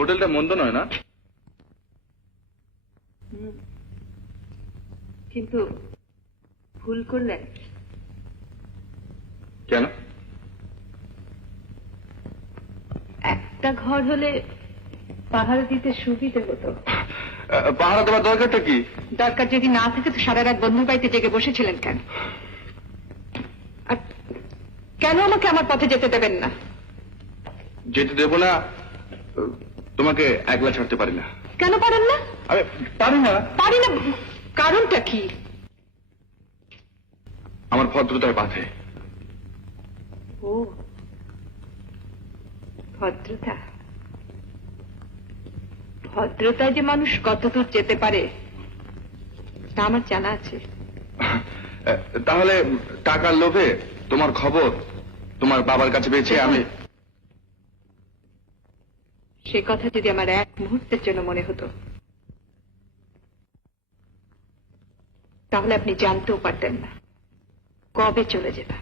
হোটেলটা মন্দ নয় না? কিন্তু ভুল করলেন। কেন? একটা ঘর হলে পাহারা দিতে সুবিধে হতো। পাহারা দেওয়ার দরকারটা কি? দরকার যদি না থাকে তো সারা রাত বন্ধুর বাড়িতে জেগে বসেছিলেন কেন? আর কেন আমাকে আমার পথে যেতে দেবেন না? যেতে দেবো না, তোমাকে একলা ছাড়তে পারি না। কেন পারেন না? আমি পারি না। পারি না কারণটা কি? আমার ভদ্রতার বাধে। ও ভদ্রতা। ভদ্রতায় যে মানুষ কতদূর যেতে পারে তা আমার জানা আছে। তাহলে টাকার লোভে তোমার খবর তোমার বাবার কাছে পেয়েছে আমি। সে কথা যদি আমার এক মুহূর্তের জন্য মনে হতো তাহলে আপনি জানতেও পারতেন না কবে চলে যেতাম।